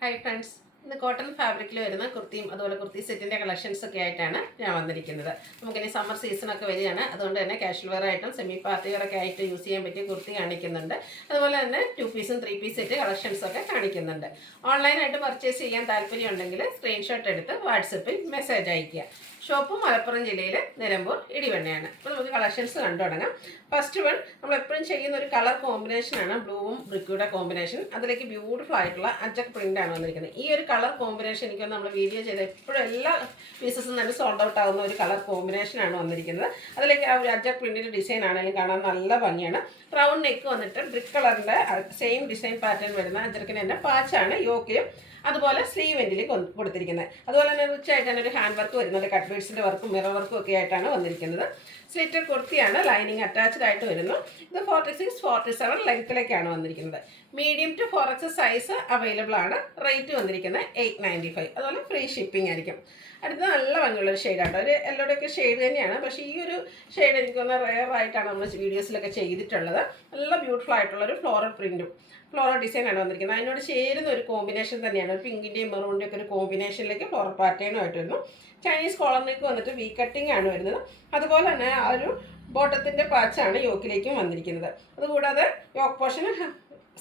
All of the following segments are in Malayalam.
ഹായ് ഫ്രണ്ട്സ്, ഇന്ന് കോട്ടൺ ഫാബ്രിക്കിൽ വരുന്ന കുർത്തിയും അതുപോലെ കുർത്തി സെറ്റിൻ്റെ കളക്ഷൻസ് ഒക്കെ ആയിട്ടാണ് ഞാൻ വന്നിരിക്കുന്നത്. നമുക്കിനി സമ്മർ സീസണൊക്കെ വരികയാണ്. അതുകൊണ്ട് തന്നെ കാഷ്വൽ വെയർ ആയിട്ടും സെമി പാർട്ടി വെയർ ഒക്കെ ആയിട്ട് യൂസ് ചെയ്യാൻ പറ്റിയ കുർത്തി കാണിക്കുന്നുണ്ട്. അതുപോലെ തന്നെ 2 പീസും 3 പീസ് സെറ്റ് കളക്ഷൻസ് ഒക്കെ കാണിക്കുന്നുണ്ട്. ഓൺലൈനായിട്ട് പർച്ചേസ് ചെയ്യാൻ താല്പര്യമുണ്ടെങ്കിൽ സ്ക്രീൻഷോട്ട് എടുത്ത് വാട്സപ്പിൽ മെസ്സേജ് അയയ്ക്കുക. ഷോപ്പ് മലപ്പുറം ജില്ലയിൽ നിലമ്പൂർ ഇടിവണ്ണയാണ്. അപ്പോൾ നമുക്ക് കളക്ഷൻസ് കണ്ടു തുടങ്ങാം. ഫസ്റ്റ് വൺ നമ്മൾ എപ്പോഴും ചെയ്യുന്ന ഒരു കളർ കോമ്പിനേഷനാണ് ബ്ലൂവും ബ്രിക്കൂടെ കോമ്പിനേഷൻ. അതിലേക്ക് ബ്യൂട്ടിഫുൾ ആയിട്ടുള്ള അജക് പ്രിൻ്റാണ് വന്നിരിക്കുന്നത്. ഈ ഒരു കളർ കോമ്പിനേഷൻ എനിക്കൊന്ന് നമ്മൾ വീഡിയോ ചെയ്ത് എപ്പോഴും എല്ലാ പീസസും തന്നെ സോൾഡ് ഔട്ട് ആകുന്ന ഒരു കളർ കോമ്പിനേഷനാണ് വന്നിരിക്കുന്നത്. അതിലേക്ക് ആ ഒരു അജക് പ്രിൻറ്റിൻ്റെ ഡിസൈൻ ആണെങ്കിലും കാണാൻ നല്ല ഭംഗിയാണ്. റൗണ്ട് നെക്ക് വന്നിട്ട് ബ്രിക്ക് കളറിൻ്റെ സെയിം ഡിസൈൻ പാറ്റേൺ വരുന്ന അജക്കിന് തന്നെ പാച്ചാണ് യോക്കിലും അതുപോലെ സ്ലീവ് എൻഡിൽ കൊടുത്തിരിക്കുന്നത്. അതുപോലെ തന്നെ റിച്ച് ആയിട്ട് തന്നെ ഒരു ഹാൻഡ് വർക്ക് വരുന്നുണ്ട്. കട്ട് ബീഡ്സിൻ്റെ വർക്കും മിറർ വർക്കും ഒക്കെ ആയിട്ടാണ് വന്നിരിക്കുന്നത്. സ്ലിറ്റഡ് കുർത്തിയാണ്, ലൈനിങ് അറ്റാച്ച്ഡ് ആയിട്ട് വരുന്നു. ഇത് 46-47 ലെങ്ത്തിലേക്കാണ് വന്നിരിക്കുന്നത്. Medium to 4X size available ആണ്. റേറ്റ് വന്നിരിക്കുന്നത് 895. അതുപോലെ ഫ്രീ ഷിപ്പിംഗ് ആയിരിക്കും. അടുത്ത നല്ല ഭംഗിയുള്ളൊരു ഷെയ്ഡാട്ടോ. ഒരു എല്ലോടെയൊക്കെ ഷെയ്ഡ് തന്നെയാണ്, പക്ഷേ ഈ ഒരു ഷെയ്ഡ് എനിക്കൊന്ന് റെയർ ആയിട്ടാണ് നമ്മൾ വീഡിയോസിലൊക്കെ ചെയ്തിട്ടുള്ളത്. നല്ല ബ്യൂട്ടിഫുൾ ആയിട്ടുള്ളൊരു ഫ്ലോറൽ പ്രിൻറ്റും ഫ്ലോറൽ ഡിസൈനാണ് വന്നിരിക്കുന്നത്. അതിനോട് ചേരുന്ന ഒരു കോമ്പിനേഷൻ തന്നെയാണ്. ഒരു പിങ്കിൻ്റെയും മെറൂണിൻ്റെയും ഒക്കെ ഒരു കോമ്പിനേഷനിലേക്ക് ഫ്ലോറൽ പാറ്റേണും ആയിട്ട് വരുന്നു. ചൈനീസ് കോളറിലേക്ക് വന്നിട്ട് വി കട്ടിംഗ് ആണ് വരുന്നത്. അതുപോലെ തന്നെ ആ ഒരു ബോട്ടത്തിൻ്റെ പാച്ചാണ് യോക്കിലേക്കും വന്നിരിക്കുന്നത്. അതുകൂടാതെ യോക്ക് പോർഷന്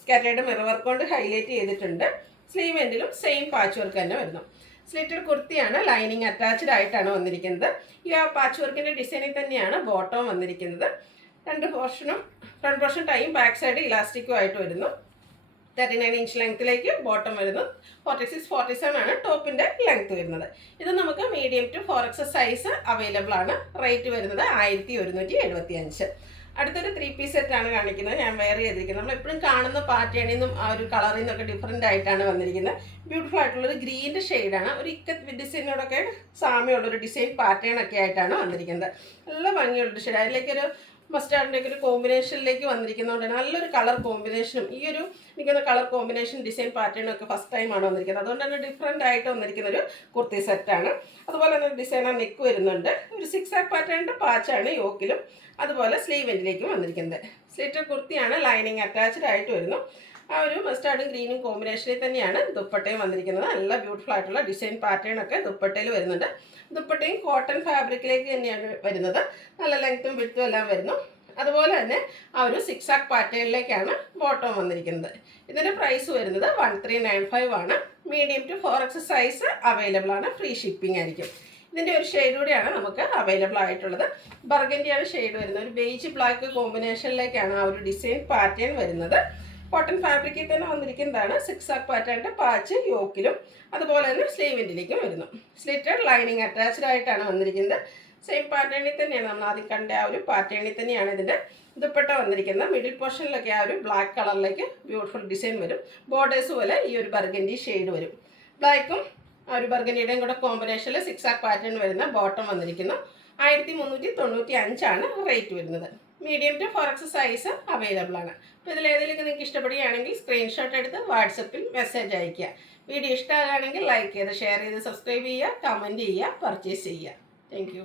സ്കാറ്റേർഡ് മിറർ വർക്ക് കൊണ്ട് ഹൈലൈറ്റ് ചെയ്തിട്ടുണ്ട്. സ്ലീവ് എൻഡിലും സെയിം പാച്ച് വർക്ക് തന്നെ വരുന്നു. സ്ലിറ്റഡ് കുർത്തിയാണ്, ലൈനിങ് അറ്റാച്ച്ഡ് ആയിട്ടാണ് വന്നിരിക്കുന്നത്. ഈ ആ പാച്ച് വർക്കിൻ്റെ ഡിസൈനിൽ തന്നെയാണ് ബോട്ടം വന്നിരിക്കുന്നത്. രണ്ട് പോർഷനും front portion time back side ഇലാസ്റ്റിക്കും ആയിട്ട് വരുന്നു. 39 ഇഞ്ച് ലെങ്ത്തിലേക്ക് ബോട്ടം വരുന്നു. 46-47 ആണ് ടോപ്പിൻ്റെ ലെങ്ത്ത് വരുന്നത്. ഇത് നമുക്ക് medium to 4X size available ആണ്. റേറ്റ് വരുന്നത് 1175. അടുത്തൊരു 3 പീസ് സെറ്റാണ് കാണിക്കുന്നത്. ഞാൻ വെയർ ചെയ്തിരിക്കുന്നത് നമ്മൾ എപ്പോഴും കാണുന്ന പാറ്റേണിൽ നിന്നും ആ ഒരു കളറിൽ നിന്നൊക്കെ ഡിഫറെൻ്റ് ആയിട്ടാണ് വന്നിരിക്കുന്നത്. ബ്യൂട്ടിഫുൾ ആയിട്ടുള്ളൊരു ഗ്രീൻ്റെ ഷെയ്ഡാണ്. ഒരു ഇക്കത്ത് ഡിസൈനോടൊക്കെ സാമ്യമുള്ളൊരു ഡിസൈൻ പാറ്റേൺ ഒക്കെ ആയിട്ടാണ് വന്നിരിക്കുന്നത്. നല്ല ഭംഗിയുള്ളൊരു ഷെയ്ഡ്. അതിലേക്കൊരു മസ്റ്റാർഡിൻ്റെ ഒക്കെ ഒരു കോമ്പിനേഷനിലേക്ക് വന്നിരിക്കുന്നതുകൊണ്ട് നല്ലൊരു കളർ കോമ്പിനേഷനും ഈ ഒരു എനിക്കൊന്ന് കളർ കോമ്പിനേഷൻ ഡിസൈൻ പാറ്റേണും ഒക്കെ ഫസ്റ്റ് ടൈമാണ് വന്നിരിക്കുന്നത്. അതുകൊണ്ട് തന്നെ ഡിഫറെൻ്റ് ആയിട്ട് വന്നിരിക്കുന്ന ഒരു കുർത്തി സെറ്റാണ്. അതുപോലെ തന്നെ ഡിസൈനർ നെക്ക് വരുന്നുണ്ട്. ഒരു 6 ആക്ക് പാറ്റേണിൻ്റെ പാച്ചാണ് യോക്കിലും അതുപോലെ സ്ലീവ് എൻഡിലേക്കും വന്നിരിക്കുന്നത്. സ്ലിറ്റർ കുർത്തിയാണ്, ലൈനിങ് അറ്റാച്ച്ഡ് ആയിട്ട് വരുന്നു. ആ ഒരു മസ്റ്റാർഡും ഗ്രീനും കോമ്പിനേഷനിൽ തന്നെയാണ് ദുപ്പട്ടയും വന്നിരിക്കുന്നത്. നല്ല ബ്യൂട്ടിഫുൾ ആയിട്ടുള്ള ഡിസൈൻ പാറ്റേൺ ഒക്കെ ദുപ്പട്ടയിൽ വരുന്നുണ്ട്. ദുപ്പട്ടയും കോട്ടൺ ഫാബ്രിക്കിലേക്ക് തന്നെയാണ് വരുന്നത്. നല്ല ലെങ്ത്തും വിഡ്ത്തും എല്ലാം വരുന്നു. അതുപോലെ തന്നെ ആ ഒരു 6 ആക്ക് പാറ്റേണിലേക്കാണ് ബോട്ടം വന്നിരിക്കുന്നത്. ഇതിൻ്റെ പ്രൈസ് വരുന്നത് 1395 ആണ്. Medium to 4X size available ആണ്. ഫ്രീ ഷിപ്പിംഗ് ആയിരിക്കും. ഇതിൻ്റെ ഒരു ഷെയ്ഡ് കൂടിയാണ് നമുക്ക് അവൈലബിൾ ആയിട്ടുള്ളത്. ബർഗൻഡിയാണ് ഷെയ്ഡ് വരുന്നത്. ഒരു ബേജ് ബ്ലാക്ക് കോമ്പിനേഷനിലേക്കാണ് ആ ഒരു ഡിസൈൻ പാറ്റേൺ വരുന്നത്. കോട്ടൺ ഫാബ്രിക്കിൽ തന്നെ വന്നിരിക്കുന്നതാണ്. 6 ആക്ക് പാറ്റേണിൻ്റെ പാച്ച് യോക്കിലും അതുപോലെ തന്നെ സ്ലീവ് എൻഡിലേക്കും വരുന്നു. സ്ലിറ്റഡ് ലൈനിങ് അറ്റാച്ച്ഡ് ആയിട്ടാണ് വന്നിരിക്കുന്നത്. സെയിം പാറ്റേണിൽ തന്നെയാണ് നമ്മൾ ആദ്യം കണ്ട ആ ഒരു പാറ്റേണിൽ തന്നെയാണ് ഇതിൻ്റെ ദുപ്പട്ട വന്നിരിക്കുന്നത്. മിഡിൽ പോർഷനിലൊക്കെ ആ ഒരു ബ്ലാക്ക് കളറിലേക്ക് ബ്യൂട്ടിഫുൾ ഡിസൈൻ വരും. ബോർഡേഴ്സ് പോലെ ഈ ഒരു ബർഗൻഡി ഷെയ്ഡ് വരും. ബ്ലാക്കും ആ ഒരു ബർഗൻഡിയുടെയും കൂടെ കോമ്പിനേഷനിൽ 6 ആക്ക് പാറ്റേൺ വരുന്ന ബോട്ടം വന്നിരിക്കുന്നു. 1395 ആണ് റേറ്റ് വരുന്നത്. Medium to 4X size available ആണ്. അപ്പോൾ ഇതിലേതെങ്കിലും നിങ്ങൾക്ക് ഇഷ്ടപ്പെടുകയാണെങ്കിൽ സ്ക്രീൻഷോട്ട് എടുത്ത് വാട്സപ്പിൽ മെസ്സേജ് അയയ്ക്കുക. വീഡിയോ ഇഷ്ടമാകുകയാണെങ്കിൽ ലൈക്ക് ചെയ്ത് ഷെയർ ചെയ്ത് സബ്സ്ക്രൈബ് ചെയ്യുക, കമൻറ്റ് ചെയ്യുക, പർച്ചേസ് ചെയ്യുക. താങ്ക്